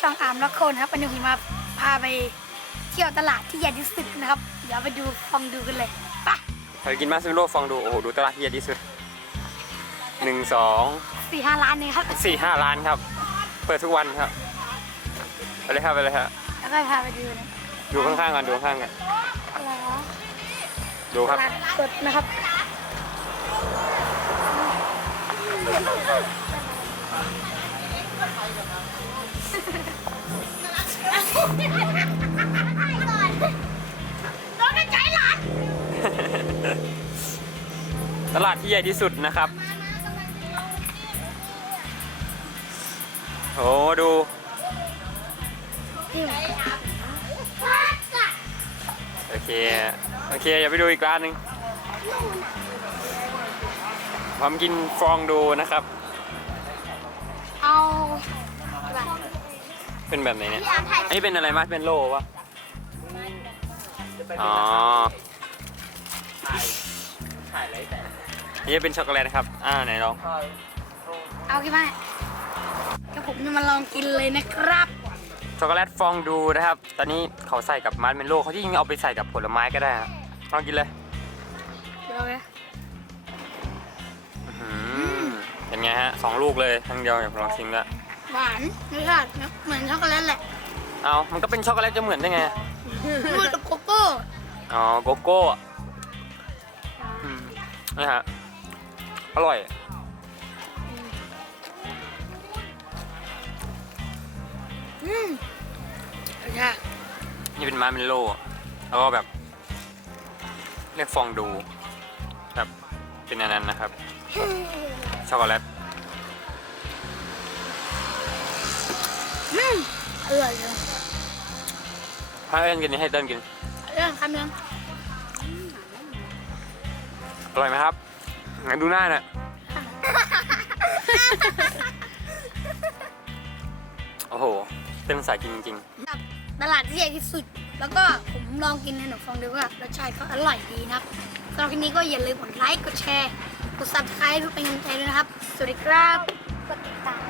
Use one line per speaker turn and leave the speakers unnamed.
ช่องอาร์มและโคนครับวันนี้ผมมาพาไปเที่ยวตลาดที่ใหญ่ที่สุดนะครับ เดี๋ยวไปดูฟองดูกันเลยไปะ
เคยกินมาซิโร่ฟองดู โอ้โห ดูตลาดที่ใหญ่ที่สุดหนึ่งสอง
สี่ห้าล้านเนี่ยครับ
สี่ห้าร้านครับ เปิดทุกวันครับ ไปเลยครับไปเลยครับ
แล้วก็พาไปดูนะ
ดูข้างๆกันดูข้างๆกัน
อะไรวะ
ดู
ต
ครับ
ลาดสดนะครับ
ตลาดที่ใหญ่ที่สุดนะครับ โอ้ดู โอเค โอเคอย่าไปดูอีกร้านหนึ่งผมกินฟองดูนะครับ
เอา
เป็นแบบไหนเนี่ยอันนี้เป็นอะไรมาเป็นโลวะอ๋อนี่จะเป็นช็อกโกแลตนะครับ อ่าไหนลอง
เอากี่บ้างเดี๋ยวผมจะมาลองกินเลยนะครับ
ช็อกโกแลตฟองดูนะครับ ตอนนี้เขาใส่กับมาร์ชเมลโล่เขาที่จริงเอาไปใส่กับผลไม้ก็ได้ครับลองกินเลย
เดี๋ยวเราไป
อื้อหือเป็นไงฮะสองลูกเลยทั้งเดียวเดี๋ยวผมลองชิมละ
หวานรสชาติเหมือนช็อกโกแลตแหละ
เอามันก็เป็นช็อกโกแลตจะเหมือนได้ไง
พูดกับโกโก้
อ๋อโกโก้อะอืมนี่ฮะ อร่อย
อืมรสชาติ
นี่เป็นมาร์ชเมลโล่แล้วก็แบบ เรียกฟองดู แบบเป็นอันนั้นนะครับ ช็อกโกแลต
อืมอร่อยเลย
ให้เต้นกินให้เต้นกิน
เรื่องคำนึง
อร่อยไหมครับงั้นดูหน้าน่ะโอ้โห เป็นสายกินจริง
กับตลาดที่ใหญ่ที่สุด แล้วก็ผมลองกินขนมฟองดูว่ารสชาติก็อร่อยดีนะครับสำหรับคลิปนี้ก็อย่าลืมกดไลค์ กดแชร์ กด subscribe เพื่อเป็นกำลังใจด้วยนะครับ สวัสดีครับ กดติดตาม